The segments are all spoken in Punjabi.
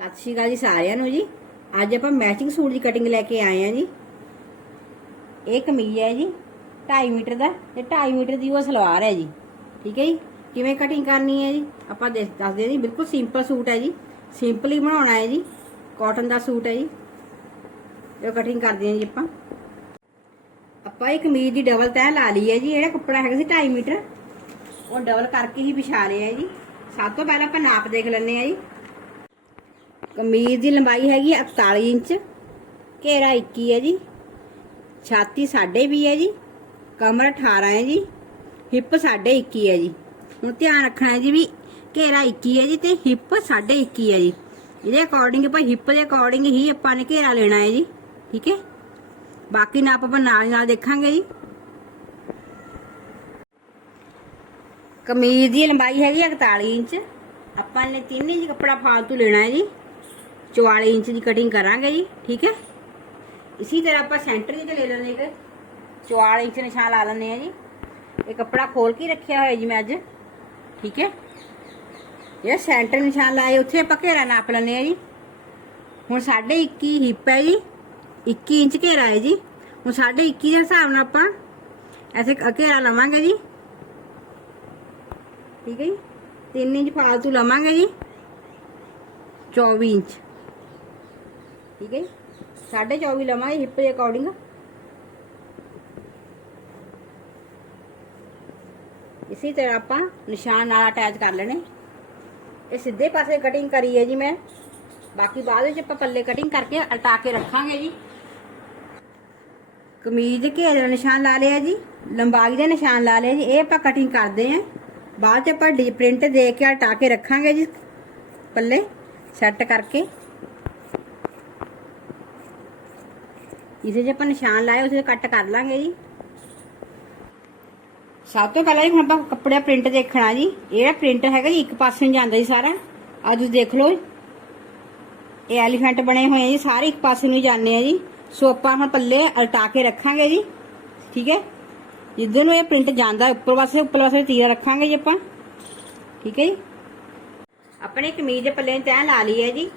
ਸਤਿ ਸ਼੍ਰੀ ਅਕਾਲ ਜੀ ਸਾਰਿਆਂ ਨੂੰ ਜੀ। ਅੱਜ ਆਪਾਂ ਮੈਚਿੰਗ ਸੂਟ ਦੀ ਕਟਿੰਗ ਲੈ ਕੇ ਆਏ ਆ ਜੀ। ਇਹ ਕਮੀਜ਼ ਹੈ ਜੀ 2.5 ਮੀਟਰ ਦਾ ਤੇ 2.5 ਮੀਟਰ ਦੀ ਉਹ ਸਲਵਾਰ ਹੈ ਜੀ। ਠੀਕ ਹੈ ਜੀ, ਕਿਵੇਂ ਕਟਿੰਗ ਕਰਨੀ ਹੈ ਜੀ? ਆਪਾਂ ਦੇਖ ਦੱਸਦੇ ਹਾਂ ਜੀ, ਬਿਲਕੁਲ ਸਿੰਪਲ ਸੂਟ ਹੈ ਜੀ। ਸਿੰਪਲ ਹੀ ਬਣਾਉਣਾ ਹੈ ਜੀ ਕਾਟਨ ਦਾ ਸੂਟ ਹੈ ਜੀ। ਇਹ ਕਟਿੰਗ ਕਰਦੇ ਹਾਂ ਜੀ ਆਪਾਂ। ਆਪਾਂ ਇਹ ਕਮੀਜ਼ ਦੀ ਡਬਲ ਤੈਅ ਲਾ ਲਈ ਹੈ ਜੀ, ਇਹਦਾ ਕੱਪੜਾ ਹੈਗਾ ਸੀ 2.5 ਮੀਟਰ। ਉਹ ਡਬਲ ਕਰਕੇ ਹੀ ਵਿਛਾ ਲਿਆ ਹੈ ਜੀ। ਸਭ ਤੋਂ ਪਹਿਲਾਂ ਆਪਾਂ ਨਾਪ ਦੇਖ ਲੈਂਦੇ ਹਾਂ ਜੀ। ਕਮੀਜ਼ ਦੀ ਲੰਬਾਈ ਹੈਗੀ 41 ਇੰਚ, ਘੇਰਾ 21 ਹੈ ਜੀ, ਛਾਤੀ ਸਾਢੇ ਵੀ ਹੈ ਜੀ, ਕਮਰ 18 ਹੈ ਜੀ, ਹਿੱਪ ਸਾਢੇ 21 ਹੈ ਜੀ। ਹੁਣ ਧਿਆਨ ਰੱਖਣਾ ਹੈ ਜੀ ਵੀ ਘੇਰਾ 21 ਹੈ ਜੀ ਤੇ ਹਿੱਪ ਸਾਢੇ 21 ਹੈ ਜੀ। ਇਹਦੇ ਅਕੋਰਡਿੰਗ ਆਪਾਂ ਹਿੱਪ ਦੇ ਅਕੋਰਡਿੰਗ ਹੀ ਆਪਾਂ ਨੇ ਘੇਰਾ ਲੈਣਾ ਹੈ ਜੀ, ਠੀਕ ਹੈ? ਬਾਕੀ ਨਾਪ ਆਪਾਂ ਨਾਲ ਨਾਲ ਦੇਖਾਂਗੇ ਜੀ। ਕਮੀਜ਼ ਦੀ ਲੰਬਾਈ ਹੈਗੀ 41 ਇੰਚ, ਆਪਾਂ ਨੇ 3 ਇੰਚ ਕੱਪੜਾ ਫਾਲਤੂ ਲੈਣਾ ਹੈ ਜੀ। 44 ਇੰਚ ਦੀ ਕਟਿੰਗ ਕਰਾਂਗੇ ਜੀ, ਠੀਕ ਹੈ? ਇਸੇ ਤਰ੍ਹਾਂ ਆਪਾਂ ਸੈਂਟਰ ਦੀ ਤੇ ਲੈ ਲੈਣੇ ਇੱਕ। 44 ਇੰਚ ਨਿਸ਼ਾਨ ਲਾ ਲੈਣੇ ਆ ਜੀ। ਇਹ ਕੱਪੜਾ ਖੋਲ ਕੇ ਰੱਖਿਆ ਹੋਇਆ ਜੀ ਮੈਂ ਅੱਜ, ਠੀਕ ਹੈ? ਇਹ ਸੈਂਟਰ ਨਿਸ਼ਾਨ ਲਾਏ ਉੱਥੇ ਆਪਾਂ ਘੇਰਾ ਨਾਪ ਲੈਣੇ ਆ ਜੀ। ਹੁਣ ਸਾਢੇ 21 ਹਿੱਪ ਹੈ ਜੀ। 21 ਇੰਚ ਘੇਰਾ ਹੈ ਜੀ। ਹੁਣ ਸਾਢੇ 21 ਦੇ ਹਿਸਾਬ ਨਾਲ ਆਪਾਂ ਐਸੇ ਘੇਰਾ ਲਵਾਂਗੇ ਜੀ। ਠੀਕ ਹੈ ਜੀ? 3 ਇੰਚ ਫਾਲਤੂ ਲਵਾਂਗੇ ਜੀ। 24 ਇੰਚ। ਠੀਕ ਹੈ ਜੀ ਸਾਢੇ 24 ਲਵਾਂਗੇ ਹਿੱਪ ਦੇ ਅਕੋਰਡਿੰਗ ਇਸੇ ਤਰ੍ਹਾਂ ਆਪਾਂ ਨਿਸ਼ਾਨ ਨਾਲ ਅਟੈਚ ਕਰ ਲੈਣੇ ਇਹ ਸਿੱਧੇ ਪਾਸੇ ਕਟਿੰਗ ਕਰੀ ਹੈ ਜੀ ਮੈਂ ਬਾਕੀ ਬਾਅਦ ਵਿੱਚ ਆਪਾਂ ਪੱਲੇ ਕਟਿੰਗ ਕਰਕੇ ਅਲਟਾ ਕੇ ਰੱਖਾਂਗੇ ਜੀ ਕਮੀਜ਼ ਦੇ ਘੇਰੇ ਦਾ ਨਿਸ਼ਾਨ ਲਾ ਲਿਆ ਜੀ ਲੰਬਾਈ ਦਾ ਨਿਸ਼ਾਨ ਲਾ ਲਿਆ ਜੀ ਇਹ ਆਪਾਂ ਕਟਿੰਗ ਕਰਦੇ ਆਂ ਬਾਅਦ ਚ ਆਪਾਂ ਡੀ ਪ੍ਰਿੰਟ ਦੇ ਕੇ ਹਟਾ ਕੇ ਰੱਖਾਂਗੇ ਜੀ ਪੱਲੇ ਸੈੱਟ ਕਰਕੇ ਇਸੇ 'ਚ ਆਪਾਂ ਨਿਸ਼ਾਨ ਲਾਏ, ਉਸੇ ਕੱਟ ਕਰ ਲਾਂਗੇ ਜੀ। ਸਭ ਤੋਂ ਪਹਿਲਾਂ ਜੀ ਹੁਣ ਆਪਾਂ ਕੱਪੜੇ ਦਾ ਪ੍ਰਿੰਟ ਦੇਖਣਾ ਜੀ। ਇਹ ਪ੍ਰਿੰਟ ਹੈਗਾ ਜੀ, ਇੱਕ ਪਾਸੇ ਨੂੰ ਜਾਂਦਾ ਜੀ ਸਾਰਾ। ਆ ਤੁਸੀਂ ਦੇਖ ਲਓ। ਇਹ ਐਲੀਫੈਂਟ ਬਣੇ ਹੋਏ ਆ ਜੀ, ਸਾਰੇ ਇੱਕ ਪਾਸੇ ਨੂੰ ਜਾਂਦੇ ਆ ਜੀ। ਸੋ ਆਪਾਂ ਹੁਣ ਪੱਲੇ ਅਲਟਾ ਕੇ ਰੱਖਾਂਗੇ ਜੀ। ਠੀਕ ਹੈ? ਜਿੱਦਾਂ ਨੂੰ ਇਹ ਪ੍ਰਿੰਟ ਜਾਂਦਾ, ਉੱਪਰ ਪਾਸੇ ਉੱਪਰ ਪਾਸੇ ਤੀਰਾ ਰੱਖਾਂਗੇ ਜੀ ਆਪਾਂ। ਠੀਕ ਹੈ ਜੀ? ਆਪਣੇ ਕਮੀਜ਼ ਦੇ ਪੱਲੇ ਨੂੰ ਤੈਅ ਲਾ ਲਈ ਹੈ ਜੀ।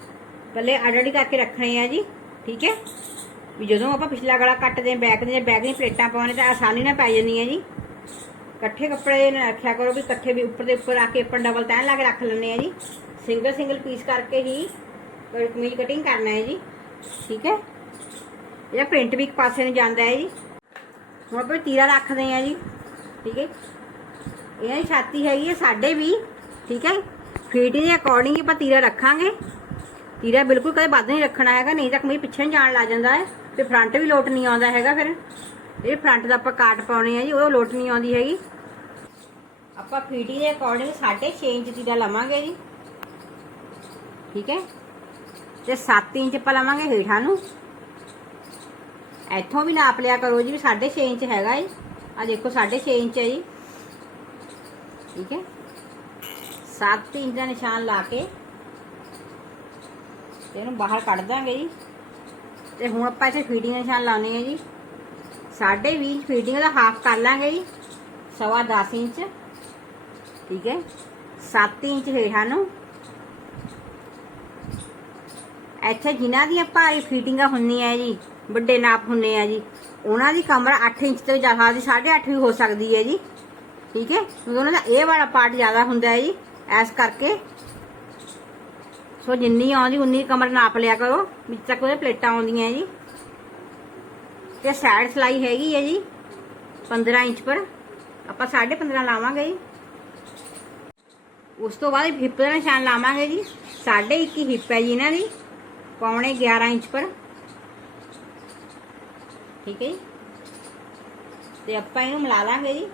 ਪੱਲੇ ਅਡੜੀ ਕਰਕੇ ਰੱਖਣੇ ਆ ਜੀ। ਠੀਕ ਹੈ? ਵੀ ਜਦੋਂ ਆਪਾਂ ਪਿਛਲਾ ਗਲਾ ਕੱਟਦੇ ਆ ਬੈਕ ਦੇ ਬੈਕ ਦੀਆਂ ਪਲੇਟਾਂ ਪਾਉਣੇ ਤਾਂ ਆਸਾਨੀ ਨਾਲ ਪੈ ਜਾਂਦੀਆਂ ਜੀ। ਇਕੱਠੇ ਕੱਪੜੇ ਨਾਲ ਰੱਖਿਆ ਕਰੋ ਵੀ ਇਕੱਠੇ ਵੀ ਉੱਪਰ ਦੇ ਉੱਪਰ ਆ ਕੇ ਆਪਾਂ ਡਬਲ ਤੈਅ ਲਾ ਕੇ ਰੱਖ ਲੈਣੇ ਆ ਜੀ। ਸਿੰਗਲ ਸਿੰਗਲ ਪੀਸ ਕਰਕੇ ਹੀ ਕਮੀਜ਼ ਕਟਿੰਗ ਕਰਨਾ ਹੈ ਜੀ। ਠੀਕ ਹੈ? ਇਹਦਾ ਪ੍ਰਿੰਟ ਵੀ ਇੱਕ ਪਾਸੇ ਨੂੰ ਜਾਂਦਾ ਹੈ ਜੀ। ਹੁਣ ਆਪਾਂ ਤੀਰਾ ਰੱਖਦੇ ਆ ਜੀ। ਠੀਕ ਹੈ? ਇਹਨਾਂ ਦੀ ਛਾਤੀ ਹੈਗੀ ਹੈ ਸਾਡੇ ਵੀ। ਠੀਕ ਹੈ? ਫੀਟ ਦੇ ਅਕੋਰਡਿੰਗ ਆਪਾਂ ਤੀਰਾ ਰੱਖਾਂਗੇ। ਤੀਰਾ ਬਿਲਕੁਲ ਕਦੇ ਵੱਧ ਨਹੀਂ ਰੱਖਣਾ ਹੈਗਾ, ਨਹੀਂ ਤਾਂ ਕਮੀਜ਼ ਪਿੱਛੇ ਨੂੰ ਜਾਣ ਲੱਗ ਜਾਂਦਾ ਹੈ। ਤੇ ਫਰੰਟ ਵੀ ਲੋਟ ਨਹੀਂ ਆਉਂਦਾ ਹੈਗਾ ਫਿਰ। ਇਹ ਫਰੰਟ ਦਾ ਆਪਾਂ ਕਾਟ ਪਾਉਣੇ ਆ ਜੀ, ਉਹ ਲੋਟ ਨਹੀਂ ਆਉਂਦੀ ਹੈਗੀ। ਆਪਾਂ ਫੀਟੀ ਦੇ ਅਕੋਰਡਿੰਗ 6.5 ਇੰਚ ਦੀ ਦਾ ਲਵਾਂਗੇ ਜੀ। ਠੀਕ ਹੈ? ਤੇ 7 ਇੰਚ ਆਪਾਂ ਲਵਾਂਗੇ ਹੇਠਾਂ ਨੂੰ। ਇੱਥੋਂ ਵੀ ਨਾਪ ਲਿਆ ਕਰੋ ਜੀ ਵੀ 6.5 ਇੰਚ ਹੈਗਾ ਜੀ। ਆ ਦੇਖੋ 6.5 ਇੰਚ ਹੈ ਜੀ। ਠੀਕ ਹੈ? 7 ਇੰਚ ਦਾ ਨਿਸ਼ਾਨ ਲਾ ਕੇ ਇਹਨੂੰ ਬਾਹਰ ਕੱਢ ਦਾਂਗੇ ਜੀ। ਤੇ ਹੁਣ ਆਪਾਂ ਇੱਥੇ ਫੀਡਿੰਗ ਨਿਸ਼ਾਨ ਲਾਉਣੇ ਆ ਜੀ। 20 ਇੰਚ ਫੀਡਿੰਗ ਦਾ ਹਾਫ ਕਰ ਲਾਂਗੇ ਜੀ, ਸਵਾ 10 ਇੰਚ। ਠੀਕ ਹੈ 7 ਇੰਚ ਹੇਠਾਂ ਨੂੰ। ਇੱਥੇ ਜਿਨ੍ਹਾਂ ਦੀ ਭਾਰੀ ਫਿਟਿੰਗਾਂ ਹੁੰਦੀਆਂ ਹੈ ਜੀ, ਵੱਡੇ ਨਾਪ ਹੁੰਨੇ ਆ ਜੀ, ਉਹਨਾਂ ਦੀ ਕਮਰ 8 ਇੰਚ ਤੋਂ ਜ਼ਿਆਦਾ ਦੀ 8.5 ਵੀ ਹੋ ਸਕਦੀ ਹੈ ਜੀ। ਠੀਕ ਹੈ, ਕਿਉਂਕਿ ਉਹਨਾਂ ਦਾ ਇਹ ਵਾਲਾ ਪਾਰਟ ਜ਼ਿਆਦਾ ਹੁੰਦਾ ਹੈ ਜੀ ਐਸ ਕਰਕੇ ਸੋ ਜਿੰਨੀ ਆਉਂਦੀ, ਉਨੀ ਕਮਰ ਨਾਪ ਲਿਆ ਕਰੋ। ਵਿੱਚ ਤੱਕ ਉਹਦੇ ਪਲੇਟਾਂ ਆਉਂਦੀਆਂ ਜੀ। ਤੇ ਸਾਈਡ ਸਲਾਈ ਹੈਗੀ ਹੈ ਜੀ 15 ਇੰਚ ਪਰ। ਆਪਾਂ 15.5 ਲਾਵਾਂਗੇ ਜੀ। ਉਸ ਤੋਂ ਬਾਅਦ ਹਿੱਪ ਦਾ ਨਿਸ਼ਾਨ ਲਾਵਾਂਗੇ ਜੀ। 21 ਹਿੱਪ ਹੈ ਜੀ ਇਹਨਾਂ ਦੀ। ਪੌਣੇ 11 ਇੰਚ ਪਰ। ਠੀਕ ਹੈ ਜੀ। ਤੇ ਆਪਾਂ ਇਹਨੂੰ ਮਿਲਾ ਲਾਂਗੇ ਜੀ।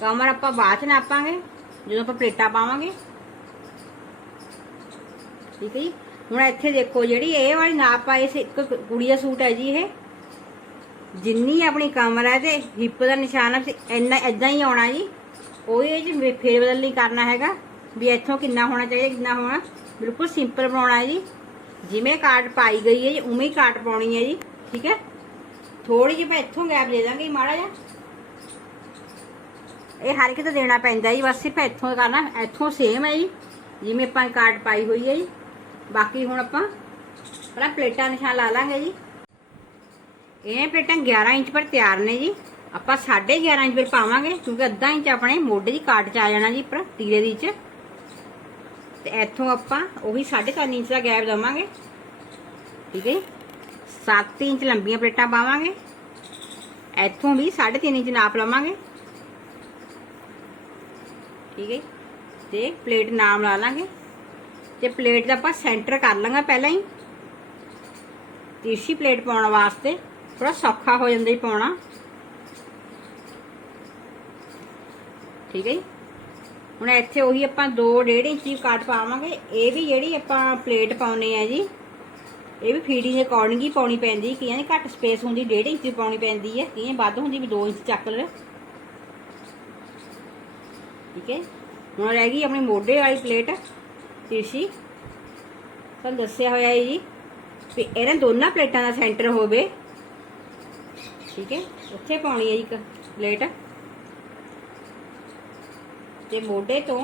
ਕਮਰ ਆਪਾਂ ਬਾਅਦ ਚ ਨਾਪਾਂਗੇ, ਜਦੋਂ ਆਪਾਂ ਪਲੇਟਾਂ ਪਾਵਾਂਗੇ। ਠੀਕ ਹੈ ਜੀ ਹੁਣ ਇੱਥੇ ਦੇਖੋ ਜਿਹੜੀ ਇਹ ਵਾਲੀ ਨਾਪ ਆ, ਇਸ ਇੱਕ ਕੁੜੀ ਦਾ ਸੂਟ ਹੈ ਜੀ ਇਹ। ਜਿੰਨੀ ਆਪਣੀ ਕਮਰ ਹੈ ਤੇ ਹਿੱਪ ਦਾ ਨਿਸ਼ਾਨ ਹੈ ਇੰਨਾ ਇਦਾਂ ਹੀ ਆਉਣਾ ਜੀ। ਉਹ ਇਹ ਚ ਫੇਰ ਬਦਲ ਨਹੀਂ ਕਰਨਾ ਹੈਗਾ। ਵੀ ਇੱਥੋਂ ਕਿੰਨਾ ਹੋਣਾ ਚਾਹੀਦਾ, ਕਿੰਨਾ ਹੋਣਾ। ਬਿਲਕੁਲ ਸਿੰਪਲ ਬਣਾਉਣਾ ਹੈ ਜੀ। ਜਿਵੇਂ ਕਾਟ ਪਾਈ ਗਈ ਹੈ ਜੀ, ਉਵੇਂ ਹੀ ਕਾਟ ਪਾਉਣੀ ਹੈ ਜੀ, ਠੀਕ ਹੈ। ਥੋੜੀ ਜਿਹੀ ਮੈਂ ਇੱਥੋਂ ਗੈਪ ਦੇ ਦਾਂਗੀ ਮਾੜਾ ਜਿਹਾ। ਇਹ ਹਰ ਇੱਕ ਤੇ ਦੇਣਾ ਪੈਂਦਾ ਜੀ, ਬਸ ਸਿਰਫ ਇੱਥੋਂ ਕਰਨਾ, ਇੱਥੋਂ ਸੇਮ ਹੈ ਜੀ। ਜਿਵੇਂ ਆਪਾਂ ਕਾਟ ਪਾਈ ਹੋਈ ਹੈ ਜੀ। ਬਾਕੀ ਹੁਣ ਆਪਾਂ ਪਹਿਲਾਂ ਪਲੇਟਾਂ ਨਿਸ਼ਾਨ ਲਾ ਲਾਂਗੇ ਜੀ। ਇਹ ਪਲੇਟਾਂ 11 ਇੰਚ ਪਰ ਤਿਆਰ ਨੇ ਜੀ। ਆਪਾਂ 11.5 ਇੰਚ ਪਰ ਪਾਵਾਂਗੇ, ਕਿਉਂਕਿ ਅੱਧਾ ਇੰਚ ਆਪਣੇ ਮੋਢੇ ਦੀ ਕਾਟ ਚ ਆ ਜਾਣਾ ਜੀ ਪਰ ਤੀਰੇ ਦੀ ਚ। ਤੇ ਇੱਥੋਂ ਆਪਾਂ ਉਹੀ 3.5 ਇੰਚ ਦਾ ਗੈਪ ਦਵਾਂਗੇ। ਠੀਕ ਹੈ 7 ਇੰਚ ਲੰਬੀਆਂ ਪਲੇਟਾਂ ਪਾਵਾਂਗੇ। ਇੱਥੋਂ ਵੀ 3.5 ਇੰਚ ਨਾਪ ਲਵਾਂਗੇ। ਠੀਕ ਹੈ ਤੇ ਪਲੇਟ ਨਾਮ ਲਾ ਲਾਂਗੇ। ਤੇ ਪਲੇਟ ਦਾ ਆਪਾਂ ਸੈਂਟਰ ਕਰ ਲਾਂਗਾ ਪਹਿਲਾਂ ਹੀ। ਤੀਸਰੀ ਪਲੇਟ ਪਾਉਣ ਵਾਸਤੇ। ਥੋੜਾ ਸੌਖਾ ਹੋ ਜਾਂਦਾ ਹੀ ਪਾਉਣਾ। ਠੀਕ ਹੈ ਜੀ। ਹੁਣ ਇੱਥੇ ਉਹੀ ਆਪਾਂ 2 1.5 ਇੰਚ ਦੀ ਕਾਟ ਪਾਵਾਂਗੇ। ਇਹ ਵੀ ਜਿਹੜੀ ਆਪਾਂ ਪਲੇਟ ਪਾਉਨੇ ਆ ਜੀ, ਇਹ ਵੀ ਫੀਡਿੰਗ ਦੇ ਅਕੋਰਡਿੰਗ ਹੀ ਪਾਉਣੀ ਪੈਂਦੀ ਕਈਆਂ ਦੀ ਘੱਟ ਸਪੇਸ ਹੁੰਦੀ 1.5 ਇੰਚ ਦੀ ਪਾਉਣੀ ਪੈਂਦੀ ਹੈ। ਕਿ ਵੱਧ ਹੁੰਦੀ ਵੀ 2 ਇੰਚ ਚੱਕ ਲੈ ਠੀਕ ਹੈ ਹੁਣ ਰਹਿ ਗਈ ਆਪਣੀ ਮੋਢੇ ਵਾਲੀ ਪਲੇਟ। ਤੀਸਰੀ ਤੁਹਾਨੂੰ ਦੱਸਿਆ ਹੋਇਆ ਹੈ ਜੀ ਵੀ ਇਹਨਾਂ ਦੋਨਾਂ ਪਲੇਟਾਂ ਦਾ ਸੈਂਟਰ ਹੋਵੇ। ਠੀਕ ਹੈ, ਉੱਥੇ ਪਾਉਣੀ ਹੈ ਜੀ ਇੱਕ ਪਲੇਟ। ਤੇ ਮੋਢੇ ਤੋਂ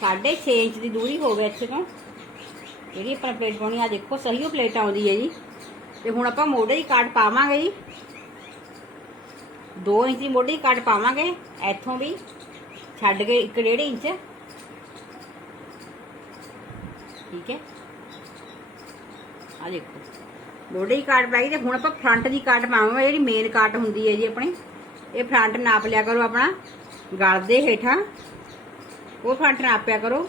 6.5 ਇੰਚ ਦੀ ਦੂਰੀ ਹੋਵੇ ਇੱਥੇ ਤੋਂ। ਜਿਹੜੀ ਆਪਾਂ ਪਲੇਟ ਪਾਉਣੀ ਆ ਦੇਖੋ ਸਹੀ ਉਹ ਪਲੇਟ ਆਉਂਦੀ ਹੈ ਜੀ। ਤੇ ਹੁਣ ਆਪਾਂ ਮੋਢੇ ਦੀ ਕਾਟ ਪਾਵਾਂਗੇ ਜੀ। 2 ਇੰਚ ਦੀ ਮੋਢੇ ਦੀ ਕਾਟ ਪਾਵਾਂਗੇ, ਇੱਥੋਂ ਵੀ। ਛੱਡ ਕੇ 1.5 ਇੰਚ। ਠੀਕ ਹੈ। ਆ ਦੇਖੋ। ਮੋਢੇ ਦੀ ਕਾਟ ਪਾਈ ਤੇ ਹੁਣ ਆਪਾਂ ਫਰੰਟ ਦੀ ਕਾਟ ਪਾਵਾਂਗੇ, ਜਿਹੜੀ ਮੇਨ ਕਾਟ ਹੁੰਦੀ ਹੈ ਜੀ ਆਪਣੀ। ਇਹ ਫਰੰਟ ਨਾਪ ਲਿਆ ਕਰੋ ਆਪਣਾ। ਗਲ ਦੇ ਹੇਠਾਂ। ਉਹ ਫਰੰਟ ਨਾਪਿਆ ਕਰੋ।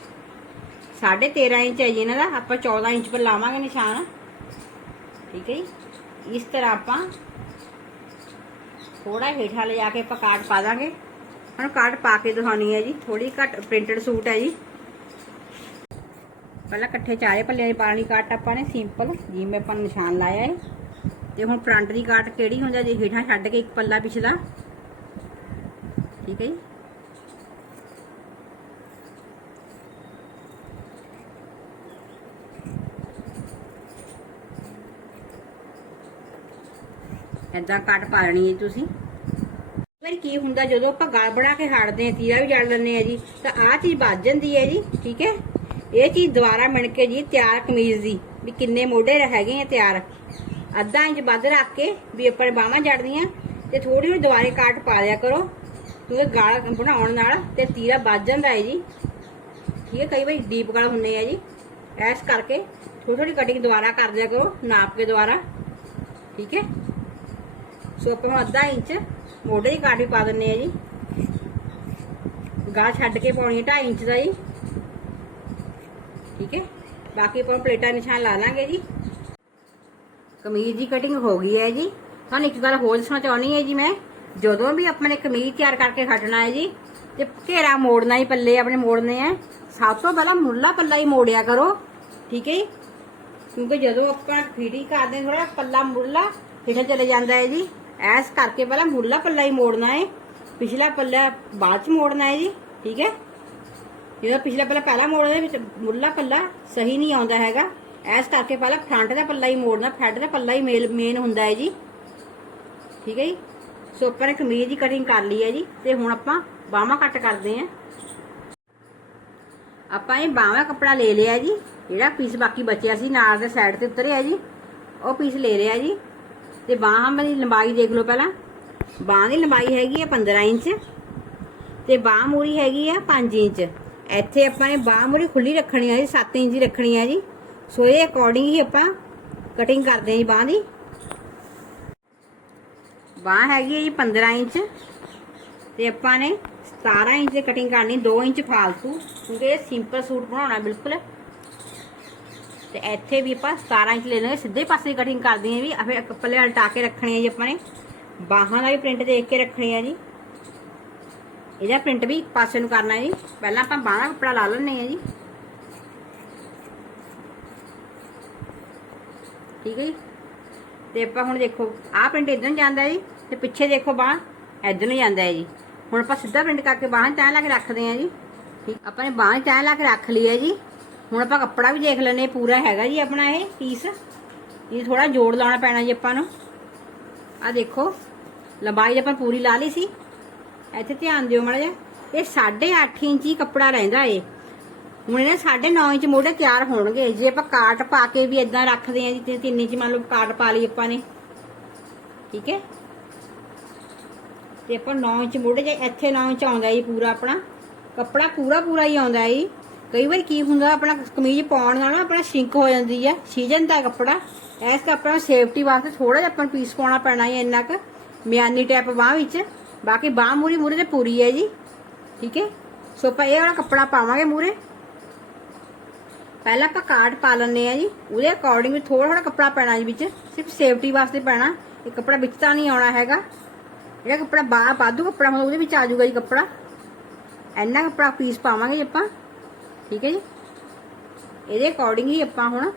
13.5 ਇੰਚ ਹੈ ਜੀ ਇਹਨਾਂ ਦਾ। ਆਪਾਂ 14 ਇੰਚ ਪਰ ਲਾਵਾਂਗੇ ਨਿਸ਼ਾਨ। ਠੀਕ ਹੈ ਜੀ। ਇਸ ਤਰ੍ਹਾਂ ਆਪਾਂ ਥੋੜਾ ਹੇਠਾਂ ਲਿਜਾ ਕੇ ਆਪਾਂ ਕਾਟ ਪਾ ਦਾਂਗੇ। ਹੁਣ ਕਾਟ ਪਾ ਕੇ ਦਿਖਾਉਣੀ ਹੈ ਜੀ। ਥੋੜੀ ਘੱਟ ਪ੍ਰਿੰਟਡ ਸੂਟ ਹੈ ਜੀ। ਪਹਿਲਾਂ ਇਕੱਠੇ ਚਾਰੇ ਪੱਲੇ ਦੀ ਪਾਣੀ ਕੱਟ ਆਪਾਂ ਨੇ ਸਿੰਪਲ ਜਿਵੇਂ ਆਪਾਂ ਨੇ ਨਿਸ਼ਾਨ ਲਾਇਆ ਹੈ ਤੇ ਹੁਣ ਫਰੰਟ ਦੀ ਕਾਟ ਕਿਹੜੀ ਹੁੰਦਾ ਜੀ ਹੇਠਾਂ ਛੱਡ ਕੇ ਇੱਕ ਪੱਲਾ ਪਿਛਲਾ। ਠੀਕ ਹੈ ਜੀ। ਏਦਾਂ ਕੱਟ ਪਾ ਲੈਣੀ ਹੈ ਤੁਸੀਂ। ਵਾਰ ਕੀ ਹੁੰਦਾ ਜਦੋਂ ਆਪਾਂ ਗਲ ਬਣਾ ਕੇ ਹੜਦੇ ਆ ਤੀਰਾ ਵੀ ਜੜ ਲੈਂਦੇ ਆ ਜੀ, ਤਾਂ ਆਹ ਚੀਜ਼ ਵੱਜ ਜਾਂਦੀ ਹੈ ਜੀ, ਠੀਕ ਹੈ। ਇਹ ਚੀਜ਼ ਦੁਬਾਰਾ ਮਿਣ ਕੇ ਜੀ ਤਿਆਰ ਕਮੀਜ਼ ਦੀ, ਵੀ ਕਿੰਨੇ ਮੋਢੇ ਹੈਗੇ ਆ ਤਿਆਰ। ਅੱਧਾ ਇੰਚ ਵੱਧ ਰੱਖ ਕੇ ਵੀ ਆਪਾਂ ਬਾਹਾਂ ਜੜਦੀਆਂ ਤੇ ਥੋੜੀ ਜਿਹੀ ਦੁਬਾਰੇ ਕਾਟ ਪਾ ਲਿਆ ਕਰੋ। ਕਿਉਂਕਿ ਗਲ ਬਣਾਉਣ ਨਾਲ ਤੇ ਤੀਰਾ ਵੱਜ ਜਾਂਦਾ ਹੈ ਜੀ। ਠੀਕ ਹੈ, ਕਈ ਵਾਰੀ ਡੀਪ ਗਾਲ ਹੁੰਦੇ ਆ ਜੀ। ਐਸ ਕਰਕੇ ਥੋੜੀ ਥੋੜੀ ਕਟਿੰਗ ਦੁਬਾਰਾ ਕਰ ਦਿਆ ਕਰੋ, ਨਾਪ ਕੇ ਦੁਬਾਰਾ। ਠੀਕ ਹੈ? ਸੋ ਆਪਾਂ ਨੂੰ ਅੱਧਾ ਇੰਚ ਮੋਢੇ ਦੀ ਕਾਟ ਵੀ ਪਾ ਦਿੰਨੇ ਆ ਜੀ। ਗਾਲ ਛੱਡ ਕੇ ਪਾਉਣੀ ਹੈ 2.5 ਇੰਚ ਦਾ ਜੀ। ਠੀਕ ਹੈ ਬਾਕੀ ਆਪਾਂ ਨੂੰ ਪਲੇਟਾਂ ਨਿਸ਼ਾਨ ਲਾ ਲਾਂਗੇ ਜੀ ਕਮੀਜ਼ ਦੀ ਕਟਿੰਗ ਹੋ ਗਈ ਹੈ ਜੀ ਤੁਹਾਨੂੰ ਇੱਕ ਗੱਲ ਹੋਰ ਦੱਸਣਾ ਚਾਹੁੰਦੀ ਹੈ ਜੀ ਮੈਂ ਜਦੋਂ ਵੀ ਆਪਾਂ ਨੇ ਕਮੀਜ਼ ਤਿਆਰ ਕਰਕੇ ਖੱਟਣਾ ਹੈ ਜੀ ਤੇ ਘੇਰਾ ਮੋੜਨਾ ਹੀ ਪੱਲੇ ਆਪਣੇ ਮੋੜਨੇ ਆ ਸਭ ਤੋਂ ਪਹਿਲਾਂ ਮੁੱਲਾ ਪੱਲਾ ਹੀ ਮੋੜਿਆ ਕਰੋ ਠੀਕ ਹੈ ਜੀ ਕਿਉਂਕਿ ਜਦੋਂ ਆਪਾਂ ਫੀਡਿੰਗ ਕਰਦੇ ਹਾਂ ਥੋੜਾ ਪੱਲਾ ਮੁੱਲਾ ਹੇਠਾਂ ਚਲੇ ਜਾਂਦਾ ਹੈ ਜੀ ਐਸ ਕਰਕੇ ਪਹਿਲਾਂ ਮੁੱਲਾ ਪੱਲਾ ਹੀ ਮੋੜਨਾ ਹੈ ਪਿਛਲਾ ਪੱਲਾ ਬਾਅਦ ਚ ਮੋੜਨਾ ਹੈ ਜੀ ਠੀਕ ਹੈ ਜਦੋਂ ਪਿਛਲਾ ਪੱਲਾ ਪਹਿਲਾਂ ਮੋੜਦੇ ਵਿੱਚ ਮੁੱਲਾ ਪੱਲਾ ਸਹੀ ਨਹੀਂ ਆਉਂਦਾ ਹੈਗਾ ਇਸ ਕਰਕੇ ਪਹਿਲਾਂ ਫਰੰਟ ਦਾ ਪੱਲਾ ਹੀ ਮੋੜਨਾ ਫਰੰਟ ਦਾ ਪੱਲਾ ਹੀ ਮੇਲ ਮੇਨ ਹੁੰਦਾ ਹੈ ਜੀ। ਠੀਕ ਹੈ ਜੀ? ਸੋ ਆਪਾਂ ਨੇ ਕਮੀਜ਼ ਦੀ ਕਟਿੰਗ ਕਰ ਲਈ ਹੈ ਜੀ, ਤੇ ਹੁਣ ਆਪਾਂ ਬਾਹਾਂ ਕੱਟ ਕਰਦੇ ਆਂ ਆਪਾਂ ਇਹ ਬਾਹਾਂ ਕੱਪੜਾ ਲੈ ਲਿਆ ਜੀ, ਜਿਹੜਾ ਪੀਸ ਬਾਕੀ ਬਚਿਆ ਸੀ, ਨਾਲ ਦੇ ਸਾਈਡ ਤੇ ਉਤਰਿਆ ਜੀ, ਉਹ ਪੀਸ ਲੈ ਲਿਆ ਜੀ। ਤੇ ਬਾਹਾਂ ਦੀ ਲੰਬਾਈ ਦੇਖ ਲਓ ਪਹਿਲਾਂ। ਬਾਹਾਂ ਦੀ ਲੰਬਾਈ ਹੈਗੀ ਹੈ 15 ਇੰਚ, ਤੇ ਬਾਹ ਮੂਰੀ ਹੈਗੀ ਆ 5 ਇੰਚ। ਇੱਥੇ ਆਪਾਂ ਨੇ ਬਾਹ ਮੂਰੀ ਖੁੱਲੀ ਰੱਖਣੀ ਆ ਜੀ 7 ਇੰਚ ਦੀ ਰੱਖਣੀ ਆ ਜੀ। ਸੋ ਇਹ ਅਕੋਰਡਿੰਗ ਹੀ ਆਪਾਂ ਕਟਿੰਗ ਕਰਦੇ ਆ ਜੀ ਬਾਹ ਦੀ। ਬਾਹ ਹੈਗੀ ਹੈ ਜੀ 15 ਇੰਚ ਤੇ ਆਪਾਂ ਨੇ 17 ਇੰਚ ਦੀ ਕਟਿੰਗ ਕਰਨੀ 2 ਇੰਚ ਫਾਲਤੂ, ਕਿਉਂਕਿ ਇਹ ਸਿੰਪਲ ਸੂਟ ਬਣਾਉਣਾ ਬਿਲਕੁਲ। ਤੇ ਇੱਥੇ ਵੀ ਆਪਾਂ 17 ਇੰਚ ਲੈ ਲਾਂਗੇ ਸਿੱਧੇ ਪਾਸੇ ਦੀ ਕਟਿੰਗ ਕਰਦੇ ਆਂ ਵੀ ਆ ਫਿਰ ਪੱਲੇ ਉਲਟਾ ਕੇ ਰੱਖਣੇ ਆ ਜੀ ਆਪਾਂ ਨੇ। ਬਾਹਾਂ ਦਾ ਵੀ ਪ੍ਰਿੰਟ ਦੇਖ ਕੇ ਰੱਖਣੀ ਆ ਜੀ। ਇਹਦਾ ਪ੍ਰਿੰਟ ਵੀ ਇੱਕ ਪਾਸੇ ਨੂੰ ਕਰਨਾ ਹੈ ਜੀ। ਪਹਿਲਾਂ ਆਪਾਂ ਬਾਹਾਂ ਕੱਪੜਾ ਲਾ ਲੈਣੇ ਆ ਜੀ। ਠੀਕ ਹੈ ਜੀ। ਤੇ ਆਪਾਂ ਹੁਣ ਦੇਖੋ, ਆਹ ਪ੍ਰਿੰਟ ਇਧਰ ਨੂੰ ਜਾਂਦਾ ਜੀ ਤੇ ਪਿੱਛੇ ਦੇਖੋ ਬਾਹ ਇਧਰ ਨੂੰ ਜਾਂਦਾ ਹੈ ਜੀ। ਹੁਣ ਆਪਾਂ ਸਿੱਧਾ ਪ੍ਰਿੰਟ ਕਰਕੇ ਬਾਹਾਂ ਤੈਅ ਲਾ ਕੇ ਰੱਖਦੇ ਹਾਂ ਜੀ। ਠੀਕ, ਆਪਾਂ ਨੇ ਬਾਹਾਂ ਤੈਅ ਲਾ ਕੇ ਰੱਖ ਲਈ ਹੈ ਜੀ। ਹੁਣ ਆਪਾਂ ਕੱਪੜਾ ਵੀ ਦੇਖ ਲੈਨੇ ਪੂਰਾ ਹੈਗਾ ਜੀ ਆਪਣਾ ਇਹ ਪੀਸ ਇਹ ਥੋੜਾ ਜੋੜ ਲਾਉਣਾ ਪੈਣਾ ਜੀ ਆਪਾਂ ਨੂੰ। ਆ ਦੇਖੋ, ਲੰਬਾਈ ਆਪਾਂ ਪੂਰੀ ਲਾ ਲਈ ਸੀ। ਇੱਥੇ ਧਿਆਨ ਦਿਓ ਮਾੜਾ ਜਿਹਾ। ਇਹ 8.5 ਹੀ ਕੱਪੜਾ ਰਹਿੰਦਾ ਏ। ਹੁਣ ਇਹਨੇ 9.5 ਇੰਚ ਮੋਢੇ ਤਿਆਰ ਹੋਣਗੇ। ਜੇ ਆਪਾਂ ਕਾਟ ਪਾ ਕੇ ਵੀ ਇਦਾਂ ਰੱਖਦੇ ਆ ਜੀ ਤੇ 3 ਇੰਚ ਮੰਨ ਲਓ ਕਾਟ ਪਾ ਲਈ ਆਪਾਂ ਨੇ। ਠੀਕ ਹੈ ਤੇ ਆਪਾਂ 9 ਇੰਚ ਮੋਢੇ ਜੇ ਇੱਥੇ 9 ਇੰਚ ਆਉਂਦਾ ਜੀ ਪੂਰਾ ਆਪਣਾ। ਕੱਪੜਾ ਪੂਰਾ ਪੂਰਾ ਹੀ ਆਉਂਦਾ ਜੀ ਕਈ ਵਾਰ ਕੀ ਹੁੰਦਾ ਆਪਣਾ ਕਮੀਜ਼ ਪਾਉਣ ਨਾਲ ਆਪਣਾ ਸ਼ਿੰਕ ਹੋ ਜਾਂਦੀ ਹੈ ਸੀਜਨ ਦਾ ਕੱਪੜਾ। ਇਸ ਕੱਪੜਾ ਸੇਫਟੀ ਵਾਸਤੇ ਥੋੜਾ ਜਿਹਾ ਆਪਾਂ ਨੂੰ ਪੀਸ ਪਾਉਣਾ ਪੈਣਾ ਹੈ ਇੰਨਾ ਕੁ। ਮਿਆਨੀ ਟੈਪ ਬਾਹ ਵਿੱਚ। ਬਾਕੀ ਬਾਹ ਮੂਰੀ ਮੂਰੇ ਤੇ ਪੂਰੀ ਹੈ ਜੀ। ਠੀਕ ਹੈ? ਸੋ ਆਪਾਂ ਇਹ ਵਾਲਾ ਕੱਪੜਾ ਪਾਵਾਂਗੇ ਮੂਰੇ। ਪਹਿਲਾਂ ਆਪਾਂ ਕਾਰਡ ਪਾ ਲੈਣੇ ਆ ਜੀ। ਉਹਦੇ ਅਕੋਰਡਿੰਗ ਵੀ ਥੋੜਾ ਥੋੜਾ ਕੱਪੜਾ ਪੈਣਾ ਜੀ ਵਿੱਚ। ਸਿਰਫ ਸੇਫਟੀ ਵਾਸਤੇ ਪੈਣਾ। ਇਹ ਕੱਪੜਾ ਵਿੱਚ ਤਾਂ ਨਹੀਂ ਆਉਣਾ ਹੈਗਾ। ਜਿਹੜਾ ਕੱਪੜਾ ਬਾਹਰ ਵਾਧੂ ਕੱਪੜਾ ਹੁਣ ਉਹਦੇ ਵਿੱਚ ਆ ਜਾਊਗਾ ਜੀ ਕੱਪੜਾ। ਇੰਨਾ ਕੱਪੜਾ ਪੀਸ ਪਾਵਾਂਗੇ ਜੀ ਆਪਾਂ। ਠੀਕ ਹੈ ਜੀ? ਇਹਦੇ ਅਕੋਰਡਿੰਗ ਹੀ ਆਪਾਂ ਹੁਣ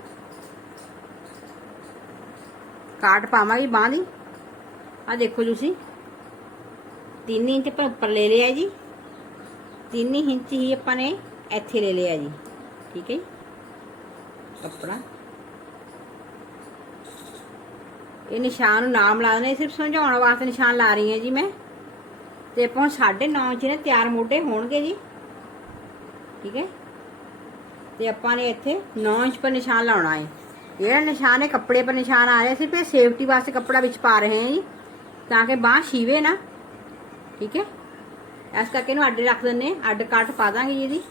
ਕਾਰਡ ਪਾਵਾਂਗੇ ਬਾਂਹ ਦੀ। ਆ ਦੇਖੋ ਤੁਸੀਂ। 3 ਇੰਚ ਆਪਾਂ ਲੈ ਲਿਆ ਜੀ। 3 ਇੰਚ ਹੀ ਆਪਾਂ ਨੇ ਇੱਥੇ ਲੈ ਲਿਆ ਜੀ। ਠੀਕ ਹੈ ਜੀ। ਕੱਪੜਾ। ਇਹ ਨਿਸ਼ਾਨ ਨੂੰ ਨਾਮ ਲਾ ਦਨੇ ਸਿਰਫ ਸਮਝਾਉਣ ਵਾਸਤੇ ਨਿਸ਼ਾਨ ਲਾ ਰਹੀ ਹਾਂ ਜੀ ਮੈਂ। ਤੇ ਆਪਾਂ ਹੁਣ 9.5 ਇੰਚ ਨੇ ਤਿਆਰ ਮੋਢੇ ਹੋਣਗੇ ਜੀ। ਠੀਕ ਹੈ। ਤੇ ਆਪਾਂ ਨੇ ਇੱਥੇ 9 ਇੰਚ ਪਰ ਨਿਸ਼ਾਨ ਲਾਉਣਾ ਹੈ। ਜਿਹੜਾ ਨਿਸ਼ਾਨ ਹੈ, ਕੱਪੜੇ ਪਰ ਨਿਸ਼ਾਨ ਆ ਰਿਹਾ, ਸਿਰਫ ਇਹ ਸੇਫਟੀ ਵਾਸਤੇ ਕੱਪੜਾ ਵਿੱਚ ਪਾ ਰਹੇ ਹਾਂ ਜੀ। ਤਾਂ ਕਿ ਬਾਹ ਛੀਵੇ ਨਾ। ਠੀਕ ਹੈ? ਇਸ ਕਰਕੇ ਇਹਨੂੰ ਅੱਡ ਰੱਖ ਦਿੰਨੇ ਅੱਡ ਕਾਟ ਪਾ ਦਾਂਗੇ ਜੀ ਇਹਦੀ।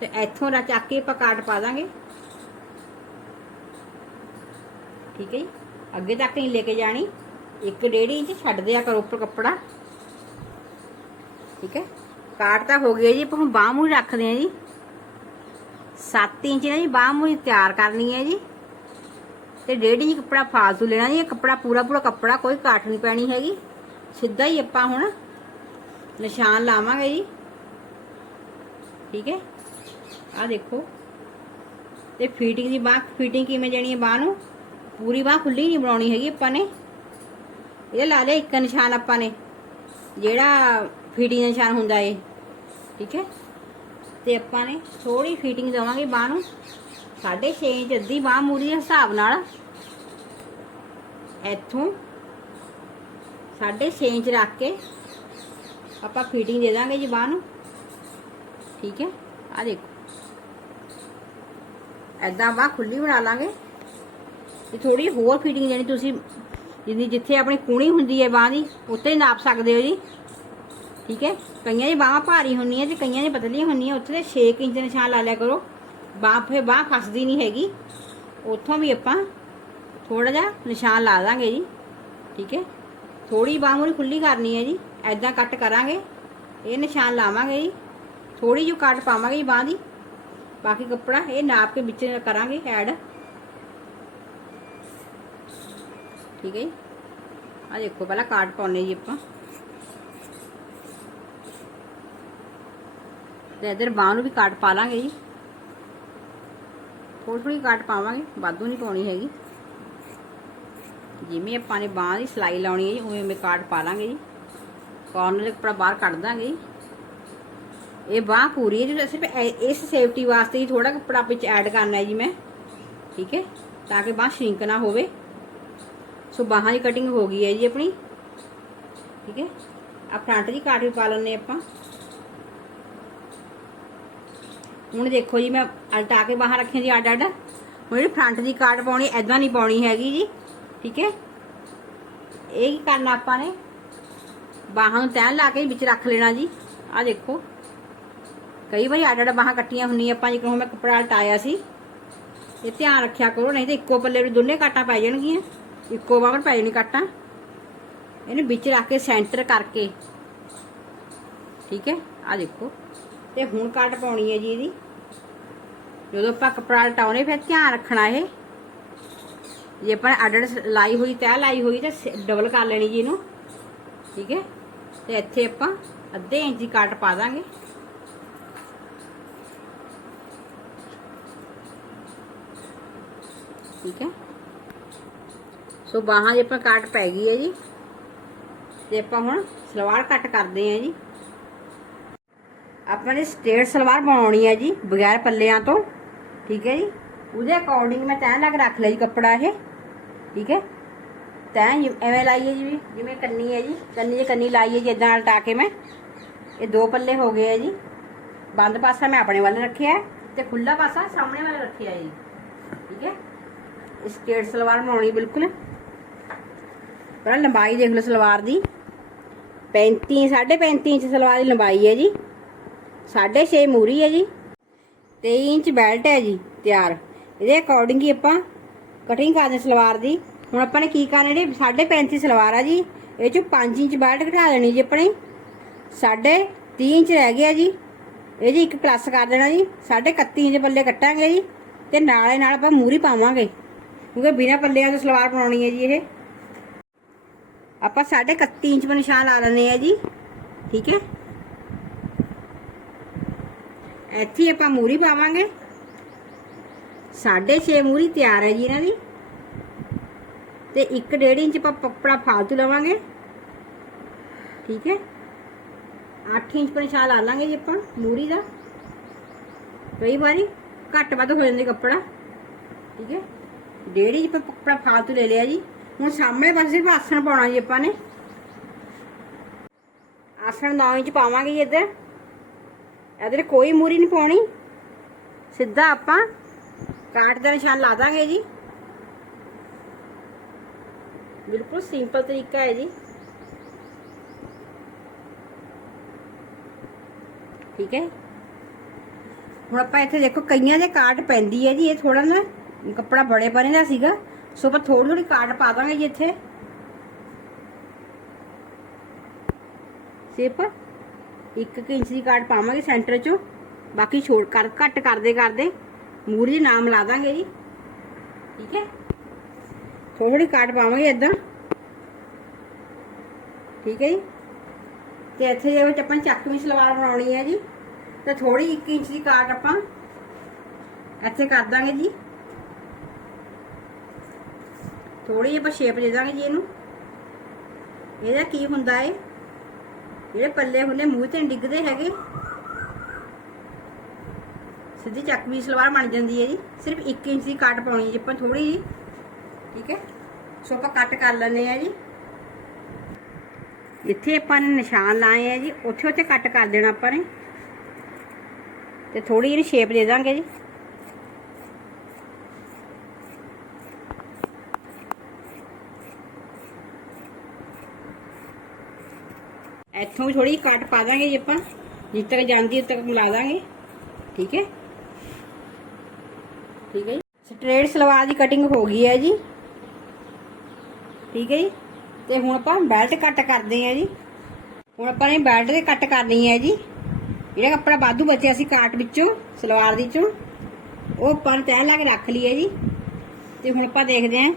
ਤੇ ਇੱਥੋਂ ਰਾ ਚੱਕ ਕੇ ਆਪਾਂ ਕਾਟ ਪਾ ਦਾਂਗੇ। ਠੀਕ ਹੈ ਜੀ? ਅੱਗੇ ਤੱਕ ਨਹੀਂ ਲੈ ਕੇ ਜਾਣੀ। 1.5 ਇੰਚ ਛੱਡ ਦਿਆ ਕਰੋ ਉੱਪਰ ਕੱਪੜਾ। ਠੀਕ ਹੈ? ਕਾਟ ਤਾਂ ਹੋ ਗਿਆ ਜੀ, ਆਪਾਂ ਹੁਣ ਬਾਹ ਮੂਰੀ ਰੱਖਦੇ ਹਾਂ ਜੀ। 7 ਇੰਚ ਨਾ ਜੀ, ਬਾਹ ਮੂਰੀ ਤਿਆਰ ਕਰਨੀ ਹੈ ਜੀ। ਤੇ ਡੇਢ ਇੰਚ ਕੱਪੜਾ ਫਾਲਤੂ ਲੈਣਾ ਜੀ। ਇਹ ਕੱਪੜਾ ਪੂਰਾ ਪੂਰਾ ਕੱਪੜਾ, ਕੋਈ ਕਾਟ ਨਹੀਂ ਪੈਣੀ ਹੈਗੀ। ਸਿੱਧਾ ਹੀ ਆਪਾਂ ਹੁਣ ਨਿਸ਼ਾਨ ਲਾਵਾਂਗੇ ਜੀ। ਠੀਕ ਹੈ? ਆ ਦੇਖੋ। ਤੇ ਫੀਟਿੰਗ ਦੀ ਬਾਹ ਫੀਟਿੰਗ ਕਿਵੇਂ ਜਾਣੀ ਹੈ ਬਾਹ ਨੂੰ? ਪੂਰੀ ਬਾਹ ਖੁੱਲੀ ਨਹੀਂ ਬਣਾਉਣੀ ਹੈਗੀ ਆਪਾਂ ਨੇ। ਇਹ ਲਾ ਲਿਆ ਇੱਕ ਨਿਸ਼ਾਨ ਆਪਾਂ ਨੇ। ਜਿਹੜਾ ਫੀਟਿੰਗ ਦਾ ਨਿਸ਼ਾਨ ਹੁੰਦਾ ਏ। ਠੀਕ ਹੈ? ਤੇ ਆਪਾਂ ਨੇ ਥੋੜੀ ਫੀਟਿੰਗ ਦੇਵਾਂਗੇ ਬਾਹ ਨੂੰ। 6.5 ਇੰਚ ਅੱਧੀ ਬਾਹ ਮੂਰੀ ਦੇ ਹਿਸਾਬ ਨਾਲ। ਇੱਥੋਂ 6.5 ਇੰਚ ਰੱਖ ਕੇ ਆਪਾਂ ਫੀਟਿੰਗ ਦੇ ਦਾਂਗੇ ਜੀ ਬਾਹ ਨੂੰ। ਠੀਕ ਹੈ? ਆ ਦੇਖੋ। ਐਦਾਂ ਬਾਹ ਖੁੱਲੀ ਬਣਾ ਲਾਂਗੇ। ਤੇ ਥੋੜੀ ਹੋਰ ਫੀਟਿੰਗ ਦੇਣੀ ਤੁਸੀਂ, ਜਿੰਨੀ ਜਿੱਥੇ ਆਪਣੀ ਕੂਣੀ ਹੁੰਦੀ ਹੈ ਬਾਹ ਦੀ ਉੱਤੇ ਨਾਪ ਸਕਦੇ ਹੋ ਜੀ। ਠੀਕ ਹੈ? ਕਈਆਂ ਦੀ ਬਾਹਾਂ ਭਾਰੀ ਹੁੰਦੀਆਂ ਤੇ ਕਈਆਂ ਦੀ ਪਤਲੀਆਂ ਹੁੰਦੀਆਂ, ਉੱਥੇ ਤੇ 6 ਇੰਚ ਨਿਸ਼ਾਨ ਲਾ ਲਿਆ ਕਰੋ। ਬਾਹ ਫੇ ਬਾਹ ਫਸਦੀ ਨਹੀਂ ਹੈਗੀ। ਉੱਥੋਂ ਵੀ ਆਪਾਂ ਥੋੜਾ ਜਿਹਾ ਨਿਸ਼ਾਨ ਲਾ ਦਾਂਗੇ ਜੀ। ਠੀਕ ਹੈ? ਥੋੜੀ ਬਾਹ ਮੂਰੀ ਖੁੱਲੀ ਕਰਨੀ ਹੈ ਜੀ ਐਦਾਂ ਕੱਟ ਕਰਾਂਗੇ। ਇਹ ਨਿਸ਼ਾਨ ਲਾਵਾਂਗੇ ਜੀ ਥੋੜੀ ਜਿਹੀ ਕੱਟ ਪਾਵਾਂਗੇ ਜੀ ਬਾਹ ਦੀ। ਬਾਕੀ ਕੱਪੜਾ ਇਹ ਨਾਪ ਕੇ ਵਿੱਚ ਕਰਾਂਗੇ ਐਡ। ਠੀਕ ਹੈ ਜੀ। ਆ ਦੇਖੋ, ਪਹਿਲਾਂ ਕਾਟ ਪਾਉਣੇ ਜੀ ਆਪਾਂ। ਤੇ ਇਧਰ ਬਾਹ ਨੂੰ ਵੀ ਕਾਟ ਪਾ ਲਾਂਗੇ ਜੀ। ਥੋੜੀ ਥੋੜੀ ਕਾਟ ਪਾਵਾਂਗੇ, ਵਾਧੂ ਨਹੀਂ ਪਾਉਣੀ ਹੈਗੀ। ਜਿਵੇਂ ਆਪਾਂ ਨੇ ਬਾਹ ਦੀ ਸਲਾਈ ਲਾਉਣੀ ਹੈ ਜੀ, ਉਵੇਂ ਮੈਂ ਕਾਟ ਪਾ ਲਾਂਗੇ ਜੀ। ਕਾਰਨਰ ਕੱਪੜਾ ਬਾਹਰ ਕੱਢ ਦਾਂਗੇ ਜੀ। ਇਹ ਬਾਹ ਪੂਰੀ ਹੈ ਜੀ, ਸਿਰਫ ਇਸ ਸੇਫਟੀ ਵਾਸਤੇ ਹੀ ਥੋੜਾ ਕੱਪੜਾ ਵਿੱਚ ਐਡ ਕਰਨਾ ਹੈ ਜੀ ਮੈਂ। ਠੀਕ ਹੈ? ਤਾਂ ਕਿ ਬਾਹ ਸ਼ਰਿੰਕ ਨਾ ਹੋਵੇ। ਸੋ ਬਾਹਾਂ ਦੀ ਕਟਿੰਗ ਹੋ ਗਈ ਹੈ ਜੀ ਆਪਣੀ। ਠੀਕ ਹੈ? ਆ ਫਰੰਟ ਦੀ ਕਾਟ ਵੀ ਪਾ ਲੈਣੇ ਆਪਾਂ। ਹੁਣ ਦੇਖੋ ਜੀ, ਮੈਂ ਅਲਟਾ ਕੇ ਬਾਹਰ ਰੱਖੀਆਂ ਜੀ ਅੱਡ ਅੱਡ ਹੁਣ ਜਿਹੜੀ ਫਰੰਟ ਦੀ ਕਾਟ ਪਾਉਣੀ ਐਦਾਂ ਨਹੀਂ ਪਾਉਣੀ ਹੈਗੀ ਜੀ। ਠੀਕ ਹੈ? ਇਹ ਕੀ ਕਰਨਾ ਆਪਾਂ ਨੇ? ਬਾਹਾਂ ਨੂੰ ਤੈਨ ਲਾ ਕੇ ਵਿੱਚ ਰੱਖ ਲੈਣਾ ਜੀ। ਆ ਦੇਖੋ। ਕਈ ਵਾਰੀ ਅੱਡ ਅੱਡ ਬਾਹਾਂ ਕੱਟੀਆਂ ਹੁੰਦੀਆਂ, ਆਪਾਂ ਜਿਵੇਂ ਹੁਣ ਮੈਂ ਕੱਪੜਾ ਲਟਾਇਆ ਸੀ। ਇਹ ਧਿਆਨ ਰੱਖਿਆ ਕਰੋ, ਨਹੀਂ ਤੇ ਇੱਕੋ ਪੱਲੇ ਨੂੰ ਦੋਨੇ ਕਾਟਾਂ ਪੈ ਜਾਣਗੀਆਂ। ਇੱਕੋ ਬਾਹਰ ਪੈ ਜਾਣੀ ਕਾਟਾਂ। ਇਹਨੂੰ ਵਿੱਚ ਰੱਖ ਕੇ ਸੈਂਟਰ ਕਰਕੇ। ਠੀਕ ਹੈ? ਆ ਦੇਖੋ। ਤੇ ਹੁਣ ਕੱਟ ਪਾਉਣੀ ਹੈ ਜੀ ਇਹਦੀ। ਜਦੋਂ ਆਪਾਂ ਕੱਪੜਾ ਲਟਾਉਣੇ ਫਿਰ ਧਿਆਨ ਰੱਖਣਾ ਇਹ। ਜੇ ਆਪਾਂ ਨੇ ਅੱਡ ਅੱਡ ਲਾਈ ਹੋਈ ਤੈਅ ਲਾਈ ਹੋਈ ਤਾਂ ਡਬਲ ਕਰ ਲੈਣੀ ਜੀ ਇਹਨੂੰ। ਠੀਕ ਹੈ? ਤੇ ਇੱਥੇ ਆਪਾਂ ਅੱਧੇ ਇੰਚ ਦੀ ਕੱਟ ਪਾ ਦਾਂਗੇ। ਠੀਕ ਹੈ? ਸੋ ਬਾਹਾਂ ਜੇ ਆਪਾਂ ਕੱਟ ਪੈ ਗਈ ਹੈ ਜੀ। ਤੇ ਆਪਾਂ ਹੁਣ ਸਲਵਾਰ ਕੱਟ ਕਰਦੇ ਹਾਂ ਜੀ। ਆਪਾਂ ਨੇ ਸਟੇਟ ਸਲਵਾਰ ਬਣਾਉਣੀ ਹੈ ਜੀ, ਬਗੈਰ ਪੱਲਿਆਂ ਤੋਂ। ਠੀਕ ਹੈ ਜੀ? ਉਹਦੇ ਅਕੋਰਡਿੰਗ ਮੈਂ ਤੈਨ ਲੱਗ ਰੱਖ ਲਿਆ ਜੀ ਕੱਪੜਾ ਇਹ। ਠੀਕ ਹੈ? ਤੈਂ ਐਵੇਂ ਲਾਈਏ ਜੀ, ਜਿਵੇਂ ਕੰਨੀ ਹੈ ਜੀ, ਕੰਨੀ 'ਚ ਕੰਨੀ ਲਾਈਏ ਜੀ ਇਦਾਂ ਉਲਟਾ ਕੇ ਮੈਂ। ਇਹ ਦੋ ਪੱਲੇ ਹੋ ਗਏ ਹੈ ਜੀ। ਬੰਦ ਪਾਸਾ ਮੈਂ ਆਪਣੇ ਵੱਲ ਰੱਖਿਆ ਹੈ ਤੇ ਖੁੱਲਾ ਪਾਸਾ ਸਾਹਮਣੇ ਵੱਲ ਰੱਖਿਆ ਜੀ। ਠੀਕ ਹੈ? ਸਟੇਟ ਸਲਵਾਰ ਬਣਾਉਣੀ ਬਿਲਕੁਲ। ਪਰ ਲੰਬਾਈ ਦੇਖ ਲਓ ਸਲਵਾਰ ਦੀ। 35 35.5 ਇੰਚ ਸਲਵਾਰ ਦੀ ਲੰਬਾਈ ਹੈ ਜੀ। 6.5 ਮੂਰੀ ਹੈ ਜੀ। 23 ਇੰਚ ਬੈਲਟ ਹੈ ਜੀ, ਤਿਆਰ। ਇਹਦੇ ਅਕੋਰਡਿੰਗ ਹੀ ਆਪਾਂ ਕਟਿੰਗ ਕਰਦੇ ਸਲਵਾਰ ਦੀ। ਹੁਣ ਆਪਾਂ ਨੇ ਕੀ ਕਰਨਾ ਜਿਹੜੀ 35 ਸਲਵਾਰ ਆ ਜੀ। ਇਹ 'ਚੋਂ 5 ਇੰਚ ਬੈਲਟ ਘਟਾ ਲੈਣੀ ਜੀ ਆਪਣੀ। 3.5 ਇੰਚ ਰਹਿ ਗਿਆ ਜੀ। ਇਹ ਜੀ ਇੱਕ ਪਲੱਸ ਕਰ ਦੇਣਾ ਜੀ। 31 ਇੰਚ ਪੱਲੇ ਕੱਟਾਂਗੇ ਜੀ। ਤੇ ਨਾਲੇ ਨਾਲ ਆਪਾਂ ਮੂਰੀ ਪਾਵਾਂਗੇ। ਕਿਉਂਕਿ ਬਿਨਾ ਪੱਲਿਆਂ ਤੋਂ ਸਲਵਾਰ ਬਣਾਉਣੀ ਹੈ ਜੀ ਇਹ। ਆਪਾਂ 31 ਇੰਚ 'ਤੇ ਨਿਸ਼ਾਨ ਲਾ ਲੈਣੇ ਆ ਜੀ। ਠੀਕ ਹੈ? ਇੱਥੇ ਆਪਾਂ ਮੂਰੀ ਪਾਵਾਂਗੇ। 6.5 ਮੂਰੀ ਤਿਆਰ ਹੈ ਜੀ ਇਹਨਾਂ ਦੀ। ਤੇ 1.5 ਇੰਚ ਆਪਾਂ ਕੱਪੜਾ ਫਾਲਤੂ ਲਵਾਂਗੇ। ਠੀਕ ਹੈ। 8 ਇੰਚ 'ਤੇ ਨਿਸ਼ਾਨ ਲਾ ਲਾਂਗੇ ਜੀ ਆਪਾਂ ਮੂਰੀ ਦਾ। ਕਈ ਵਾਰੀ ਘੱਟ ਵੱਧ ਹੋ ਜਾਂਦੇ ਕੱਪੜਾ। ਠੀਕ ਹੈ। 1.5 ਇੰਚ 'ਤੇ ਕੱਪੜਾ ਫਾਲਤੂ ਲੈ ਲਿਆ ਜੀ। ਹੁਣ ਸਾਹਮਣੇ ਪਾਸੇ ਸਿਰਫ ਆਸਣ ਪਾਉਣਾ ਜੀ ਆਪਾਂ ਨੇ। ਆਸਣ 9 ਇੰਚ ਪਾਵਾਂਗੇ ਜੀ ਇੱਧਰ। ਇੱਧਰ ਕੋਈ ਮੂਰੀ ਨਹੀਂ ਪਾਉਣੀ। ਸਿੱਧਾ ਆਪਾਂ ਕਾਟ ਦਾ ਨਿਸ਼ਾਨ ਲਾ ਦਾਂਗੇ ਜੀ। ਬਿਲਕੁਲ ਸਿੰਪਲ ਤਰੀਕਾ ਹੈ ਜੀ। ਠੀਕ ਹੈ। ਹੁਣ ਆਪਾਂ ਇੱਥੇ ਦੇਖੋ ਕਈਆਂ ਦੇ ਕਾਟ ਪੈਂਦੀ ਹੈ ਜੀ, ਇਹ ਥੋੜਾ ਨਾ ਕੱਪੜਾ ਬੜੇ ਬਣੇ ਦਾ ਸੀਗਾ। ਸੋ ਆਪਾਂ ਥੋੜੀ ਥੋੜੀ ਕਾਟ ਪਾ ਦਾਂਗੇ ਜੀ ਇੱਥੇ। ਸਿਰਫ 1 ਇੰਚ ਦੀ ਕਾਟ ਪਾਵਾਂਗੇ ਸੈਂਟਰ ਚੋਂ। ਬਾਕੀ ਛੋੜ ਕਰ ਘੱਟ ਕਰਦੇ ਕਰਦੇ। ਮੂਰੀ ਨਾਮ ਲਾ ਦਾਂਗੇ ਜੀ। ਠੀਕ ਹੈ? ਥੋੜੀ ਥੋੜੀ ਕਾਟ ਪਾਵਾਂਗੇ ਇਦਾਂ ਠੀਕ ਹੈ ਜੀ? ਤੇ ਇੱਥੇ ਦੇ ਵਿੱਚ ਆਪਾਂ ਚੱਕਵੀਂ ਸਲਵਾਰ ਬਣਾਉਣੀ ਹੈ ਜੀ, ਤੇ ਥੋੜੀ 1 ਇੰਚ ਦੀ ਕਾਟ ਆਪਾਂ ਇੱਥੇ ਕਰ ਦਾਂਗੇ ਜੀ। ਥੋੜੀ ਜਿਹੀ ਆਪਾਂ ਸ਼ੇਪ ਦੇ ਦਾਂਗੇ ਜੀ ਇਹਨੂੰ। ਇਹਦਾ ਕੀ ਹੁੰਦਾ ਏ? ਜਿਹੜੇ ਪੱਲੇ ਹੁੰਦੇ ਮੂੰਹ ਤੇ ਡਿੱਗਦੇ ਹੈਗੇ। ਸਿੱਧੀ ਚੱਕ ਵੀ ਸਲਵਾਰ ਬਣ ਜਾਂਦੀ ਹੈ ਜੀ। ਸਿਰਫ 1 ਇੰਚ ਦੀ ਕੱਟ ਪਾਉਣੀ ਜੀ ਆਪਾਂ ਥੋੜੀ ਜੀ। ਠੀਕ ਹੈ? ਸੋ ਆਪਾਂ ਕੱਟ ਕਰ ਲੈਣੇ ਆ ਜੀ। ਇੱਥੇ ਆਪਾਂ ਨੇ ਨਿਸ਼ਾਨ ਲਾਏ ਆ ਜੀ, ਉੱਥੇ ਉੱਥੇ ਕੱਟ ਕਰ ਦੇਣਾ ਆਪਾਂ ਨੇ। ਤੇ ਥੋੜੀ ਜਿਹੀ ਸ਼ੇਪ ਦੇ ਦਾਂਗੇ ਜੀ। ਇੱਥੋਂ ਵੀ ਥੋੜੀ ਕੱਟ ਪਾ ਦਾਂਗੇ ਜੀ ਆਪਾਂ। ਜਿੱਦ ਤੱਕ ਜਾਂਦੀ ਉਦ ਤੱਕ ਮਿਲਾ ਦਾਂਗੇ। ਠੀਕ ਹੈ? ਠੀਕ ਹੈ ਜੀ। ਸਟ੍ਰੇਟ ਸਲਵਾਰ ਦੀ ਕਟਿੰਗ ਹੋ ਗਈ ਹੈ ਜੀ। ਠੀਕ ਹੈ ਜੀ। ਤੇ ਹੁਣ ਆਪਾਂ ਬੈਲਟ ਕੱਟ ਕਰਦੇ ਹਾਂ ਜੀ। ਹੁਣ ਆਪਾਂ ਨੇ ਬੈਲਟ ਦੇ ਕੱਟ ਕਰਨੀ ਹੈ ਜੀ। ਜਿਹੜਾ ਕੱਪੜਾ ਬਾਦੂ ਬਚਿਆ ਸੀ ਕਾਟ ਵਿੱਚੋਂ, ਸਲਵਾਰ ਦੀ ਚੋਂ, ਉਹ ਆਪਾਂ ਨੇ ਲਾ ਕੇ ਰੱਖ ਲਈ ਹੈ ਜੀ। ਤੇ ਹੁਣ ਆਪਾਂ ਦੇਖਦੇ ਹਾਂ।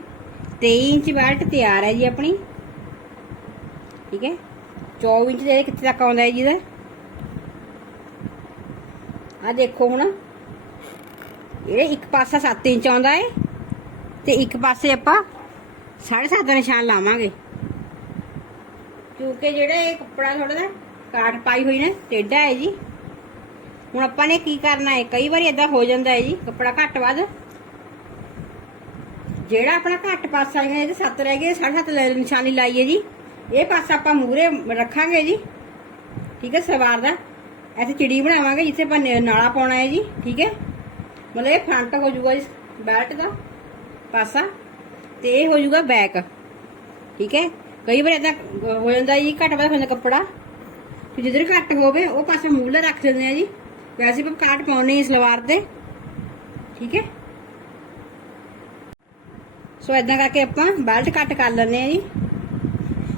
23 ਇੰਚ ਬੈਲਟ ਤਿਆਰ ਹੈ ਜੀ ਆਪਣੀ। ਠੀਕ ਹੈ। 24 ਇੰਚ ਦੇ ਕਿੱਥੇ ਤੱਕ ਆਉਂਦਾ ਹੈ ਜੀ ਦਾ ਆ ਦੇਖੋ ਹੁਣ। ਇਹ ਇੱਕ ਪਾਸਾ 7 ਇੰਚ ਆਉਂਦਾ ਏ, ਤੇ ਇੱਕ ਪਾਸੇ ਆਪਾਂ 7.5 ਦਾ ਨਿਸ਼ਾਨ ਲਾਵਾਂਗੇ। ਕਿਉਂਕਿ ਜਿਹੜਾ ਇਹ ਕੱਪੜਾ ਥੋੜਾ ਜਿਹਾ ਕਾਟ ਪਾਈ ਹੋਈ ਨਾ, ਟੇਢਾ ਹੈ ਜੀ। ਹੁਣ ਆਪਾਂ ਨੇ ਕੀ ਕਰਨਾ ਹੈ ਕਈ ਵਾਰੀ ਇਦਾਂ ਹੋ ਜਾਂਦਾ ਹੈ ਜੀ, ਕੱਪੜਾ ਘੱਟ ਵੱਧ। ਜਿਹੜਾ ਆਪਣਾ ਘੱਟ ਪਾਸਾ ਹੈ ਇਹਦੇ 7 ਰਹਿ ਗਏ 7.5 ਨਿਸ਼ਾਨੀ ਲਾਈਏ ਜੀ। ਇਹ ਪਾਸਾ ਆਪਾਂ ਮੂਰੇ ਰੱਖਾਂਗੇ ਜੀ, ਠੀਕ ਹੈ, ਸਲਵਾਰ ਦਾ। ਇੱਥੇ ਚਿੜੀ ਬਣਾਵਾਂਗੇ, ਜਿੱਥੇ ਆਪਾਂ ਨਾਲਾ ਪਾਉਣਾ ਹੈ ਜੀ, ਠੀਕ ਹੈ। ਮਤਲਬ ਇਹ ਫਰੰਟ ਹੋ ਜਾਊਗਾ ਇਸ ਬੈਲਟ ਦਾ ਪਾਸਾ ਤੇ ਇਹ ਹੋ ਜਾਊਗਾ ਬੈਕ ਠੀਕ ਹੈ? ਕਈ ਵਾਰ ਇਦਾਂ ਹੋ ਜਾਂਦਾ ਜੀ, ਘੱਟ ਵੱਧ ਹੁੰਦਾ ਕੱਪੜਾ। ਤੇ ਜਿੱਧਰ ਘੱਟ ਹੋਵੇ, ਉਹ ਪਾਸੇ ਮੂਲੇ ਰੱਖ ਦਿੰਦੇ ਆ ਜੀ। ਵੈਸੇ ਆਪਾਂ ਕਾਟ ਪਾਉਣੇ ਸਲਵਾਰ ਤੇ ਠੀਕ ਹੈ? ਸੋ ਇਦਾਂ ਕਰਕੇ ਆਪਾਂ ਬੈਲਟ ਕੱਟ ਕਰ ਲੈਂਦੇ ਆ ਜੀ।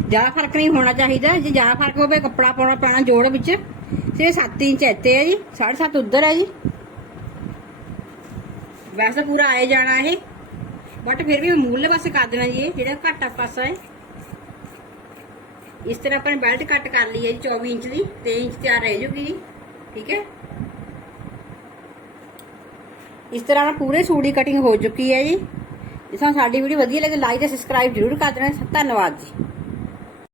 ਜ਼ਿਆਦਾ ਫ਼ਰਕ ਨਹੀਂ ਹੋਣਾ ਚਾਹੀਦਾ। ਜੇ ਜ਼ਿਆਦਾ ਫ਼ਰਕ ਹੋਵੇ, ਕੱਪੜਾ ਪਾਉਣਾ ਪੈਣਾ ਜੋੜ ਵਿੱਚ। ਸਿਰਫ 7 ਇੰਚ ਇੱਥੇ ਹੈ ਜੀ। 7.5 ਉੱਧਰ ਹੈ ਜੀ। ਵੈਸੇ ਪੂਰਾ ਆਏ ਜਾਣਾ ਇਹ। ਬਟ ਫਿਰ ਵੀ ਮੂਲੇ ਪਾਸੇ ਕਰ ਦੇਣਾ ਜੀ ਇਹ, ਜਿਹੜਾ ਘੱਟਾ ਪਾਸਾ ਹੈ। ਇਸ ਤਰ੍ਹਾਂ ਆਪਾਂ ਨੇ ਬੈਲਟ ਕੱਟ ਕਰ ਲਈ ਹੈ ਜੀ 24 ਇੰਚ ਦੀ 23 ਇੰਚ ਤਿਆਰ ਰਹਿ ਜੂਗੀ ਜੀ, ਠੀਕ ਹੈ। ਇਸ ਤਰ੍ਹਾਂ ਨਾਲ ਪੂਰੇ ਸੂਟ ਦੀ ਕਟਿੰਗ ਹੋ ਚੁੱਕੀ ਹੈ ਜੀ। ਜੇ ਤੁਹਾਨੂੰ ਸਾਡੀ ਵੀਡੀਓ ਵਧੀਆ ਲੱਗੇ ਲਾਈਕ ਤੇ ਸਬਸਕ੍ਰਾਈਬ ਜ਼ਰੂਰ ਕਰ ਦੇਣਾ। ਧੰਨਵਾਦ ਜੀ।